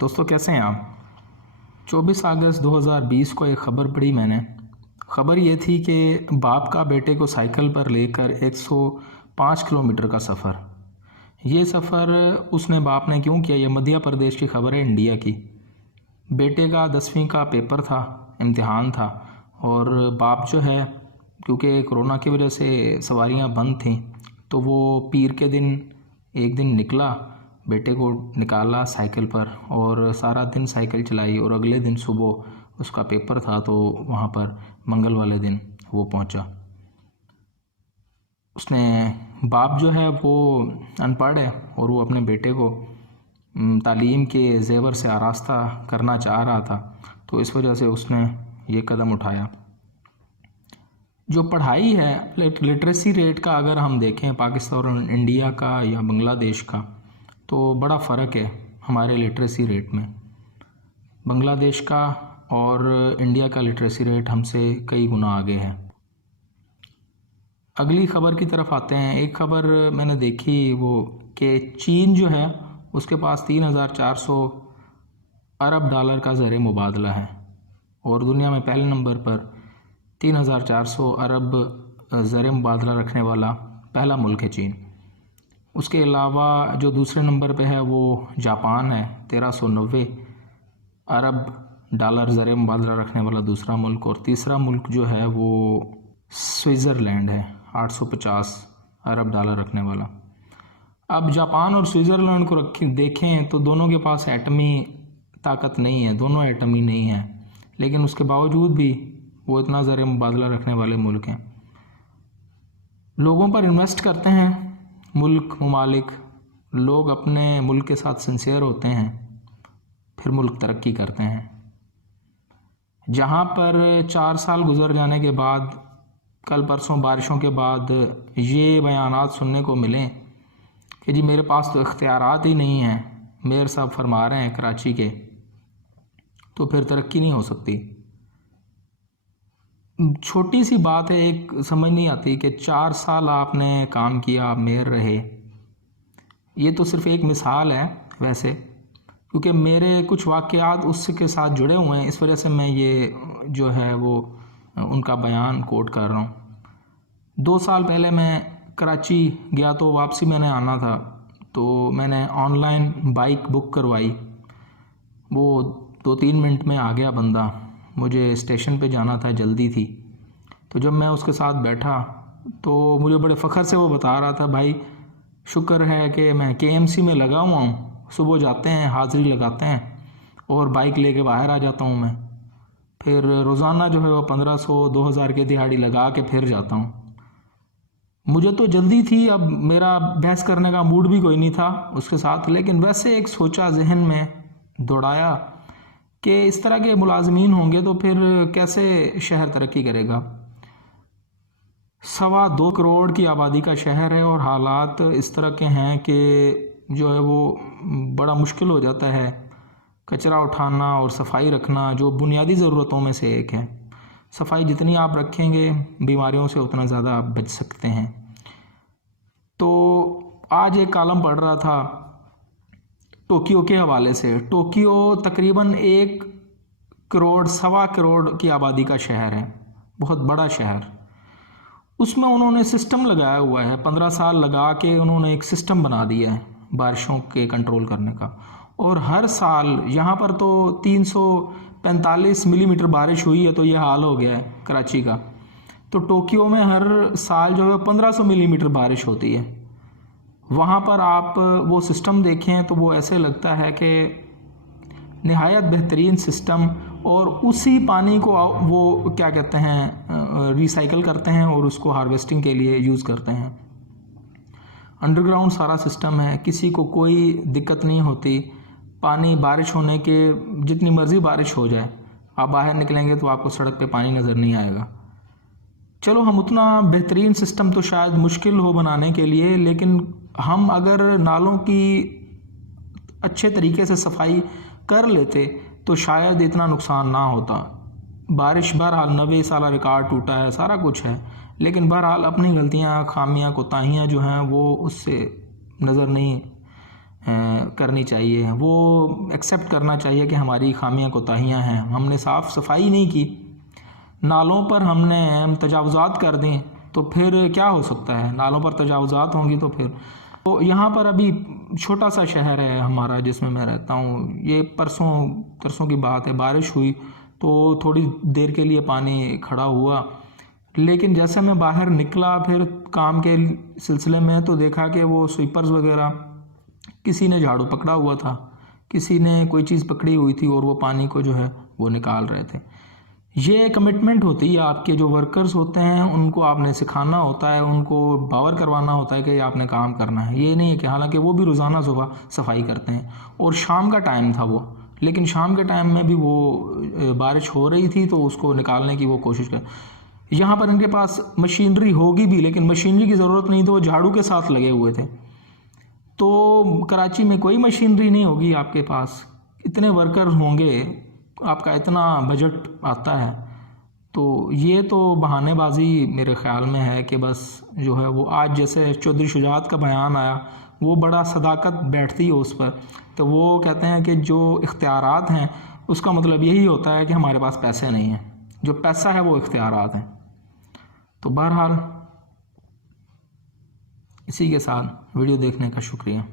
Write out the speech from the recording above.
दोस्तों कैसे हैं आप। 24 अगस्त 2020 को एक ख़बर पढ़ी मैंने। ख़बर ये थी कि बाप का बेटे को साइकिल पर लेकर 105 किलोमीटर का सफ़र। ये सफ़र उसने बाप ने क्यों किया? ये मध्य प्रदेश की ख़बर है, इंडिया की। बेटे का 10वीं का पेपर था, इम्तिहान था, और बाप जो है, क्योंकि कोरोना की वजह से सवारियां बंद थीं, तो वो पीर के दिन एक दिन निकला, बेटे को निकाला साइकिल पर और सारा दिन साइकिल चलाई। और अगले दिन सुबह उसका पेपर था, तो वहाँ पर मंगल वाले दिन वो पहुँचा। उसने बाप जो है वो अनपढ़ है और वो अपने बेटे को तालीम के जेवर से आरास्ता करना चाह रहा था, तो इस वजह से उसने ये कदम उठाया। जो पढ़ाई है, लिटरेसी रेट का अगर हम देखें पाकिस्तान और इंडिया का या बांग्लादेश का, तो बड़ा फ़र्क है हमारे लिटरेसी रेट में। बांग्लादेश का और इंडिया का लिटरेसी रेट हमसे कई गुना आगे है। अगली ख़बर की तरफ आते हैं। एक ख़बर मैंने देखी वो कि चीन जो है उसके पास 3,400 अरब डॉलर का ज़र मुबादला है और दुनिया में पहले नंबर पर 3,400 अरब ज़र मुबादला रखने वाला पहला मुल्क है चीन। उसके अलावा जो दूसरे नंबर पे है वो जापान है, 1,390 अरब डॉलर ज़र मुबादला रखने वाला दूसरा मुल्क। और तीसरा मुल्क जो है वो स्विट्ज़रलैंड है, 850 अरब डॉलर रखने वाला। अब जापान और स्विट्ज़रलैंड को देखें तो दोनों के पास एटमी ताकत नहीं है, दोनों एटमी नहीं है, लेकिन उसके बावजूद भी वो इतना ज़र मुबादला रखने वाले मुल्क हैं। लोगों पर इन्वेस्ट करते हैं मुल्क, ममालिक, लोग अपने मुल्क के साथ सिंसियर होते हैं, फिर मुल्क तरक्की करते हैं। जहाँ पर 4 साल गुजर जाने के बाद, कल परसों बारिशों के बाद ये बयानात सुनने को मिले कि जी मेरे पास तो इख्तियारात ही नहीं हैं, मेयर साहब फरमा रहे हैं कराची के, तो फिर तरक्की नहीं हो सकती। छोटी सी बात है, एक समझ नहीं आती कि 4 साल आपने काम किया, आप मेयर रहे। ये तो सिर्फ एक मिसाल है वैसे, क्योंकि मेरे कुछ वाक़यात उसके साथ जुड़े हुए हैं, इस वजह से मैं ये जो है वो उनका बयान कोट कर रहा हूँ। 2 साल पहले मैं कराची गया, तो वापसी मैंने आना था, तो मैंने ऑनलाइन बाइक बुक करवाई। वो 2-3 मिनट में आ गया बंदा, मुझे स्टेशन पे जाना था, जल्दी थी। तो जब मैं उसके साथ बैठा तो मुझे बड़े फ़ख्र से वो बता रहा था, भाई शुक्र है कि मैं KMC में लगा हुआ हूँ, सुबह जाते हैं, हाज़िरी लगाते हैं और बाइक लेके बाहर आ जाता हूँ मैं, फिर रोज़ाना जो है वो 1,500-2,000 की दिहाड़ी लगा के फिर जाता हूँ। मुझे तो जल्दी थी, अब मेरा बहस करने का मूड भी कोई नहीं था उसके साथ, लेकिन वैसे एक सोचा, जहन में दौड़ाया कि इस तरह के मुलाजमीन होंगे तो फिर कैसे शहर तरक्की करेगा। 2.25 करोड़ की आबादी का शहर है और हालात इस तरह के हैं कि जो है वो बड़ा मुश्किल हो जाता है कचरा उठाना और सफाई रखना, जो बुनियादी ज़रूरतों में से एक है। सफाई जितनी आप रखेंगे, बीमारियों से उतना ज़्यादा आप बच सकते हैं। तो आज एक कॉलम पढ़ रहा था टोक्यो के हवाले से। टोक्यो तकरीबन 1 करोड़ 1.25 करोड़ की आबादी का शहर है, बहुत बड़ा शहर। उसमें उन्होंने सिस्टम लगाया हुआ है, 15 साल लगा के उन्होंने एक सिस्टम बना दिया है बारिशों के कंट्रोल करने का। और हर साल यहाँ पर तो 345 मिलीमीटर बारिश हुई है, तो ये हाल हो गया है कराची का। तो टोक्यो में हर साल जो है 1500 मिलीमीटर बारिश होती है। वहाँ पर आप वो सिस्टम देखें तो वो ऐसे लगता है कि निहायत बेहतरीन सिस्टम, और उसी पानी को वो क्या कहते हैं, रिसाइकल करते हैं और उसको हार्वेस्टिंग के लिए यूज़ करते हैं। अंडरग्राउंड सारा सिस्टम है, किसी को कोई दिक्कत नहीं होती। पानी बारिश होने के, जितनी मर्ज़ी बारिश हो जाए, आप बाहर निकलेंगे तो आपको सड़क पे पानी नज़र नहीं आएगा। चलो, हम उतना बेहतरीन सिस्टम तो शायद मुश्किल हो बनाने के लिए, लेकिन हम अगर नालों की अच्छे तरीके से सफाई कर लेते तो शायद इतना नुकसान ना होता। बारिश बहरहाल 90 साल रिकॉर्ड टूटा है, सारा कुछ है, लेकिन बहरहाल अपनी गलतियां, खामियां, कोताहियां जो हैं वो उससे नज़र नहीं करनी चाहिए। वो एक्सेप्ट करना चाहिए कि हमारी खामियां कोताहियां हैं, हमने साफ़ सफाई नहीं की, नालों पर हमने तजावुज़ात कर दें तो फिर क्या हो सकता है। नालों पर तजावुज़ात होंगी तो फिर तो यहाँ पर अभी छोटा सा शहर है हमारा जिसमें मैं रहता हूँ, ये परसों तरसों की बात है, बारिश हुई तो थोड़ी देर के लिए पानी खड़ा हुआ, लेकिन जैसे मैं बाहर निकला फिर काम के सिलसिले में तो देखा कि वो स्वीपर्स वगैरह, किसी ने झाड़ू पकड़ा हुआ था, किसी ने कोई चीज़ पकड़ी हुई थी और वो पानी को जो है वो निकाल रहे थे। ये कमिटमेंट होती है, आपके जो वर्कर्स होते हैं उनको आपने सिखाना होता है, उनको बावर करवाना होता है कि आपने काम करना है। ये नहीं है कि हालांकि वो भी रोज़ाना सुबह सफाई करते हैं और शाम का टाइम था वो, लेकिन शाम के टाइम में भी वो बारिश हो रही थी तो उसको निकालने की वो कोशिश कर। यहाँ पर इनके पास मशीनरी होगी भी, लेकिन मशीनरी की ज़रूरत नहीं, तो वो झाड़ू के साथ लगे हुए थे। तो कराची में कोई मशीनरी नहीं होगी आपके पास, इतने वर्कर होंगे, आपका इतना बजट आता है, तो ये तो बहानेबाजी मेरे ख़्याल में है कि बस जो है वो आज जैसे चौधरी शुजात का बयान आया वो बड़ा सदाकत बैठती है उस पर, तो वो कहते हैं कि जो इख्तियारात हैं उसका मतलब यही होता है कि हमारे पास पैसे नहीं हैं, जो पैसा है वो इख्तियारात हैं। तो बहरहाल इसी के साथ वीडियो देखने का शुक्रिया।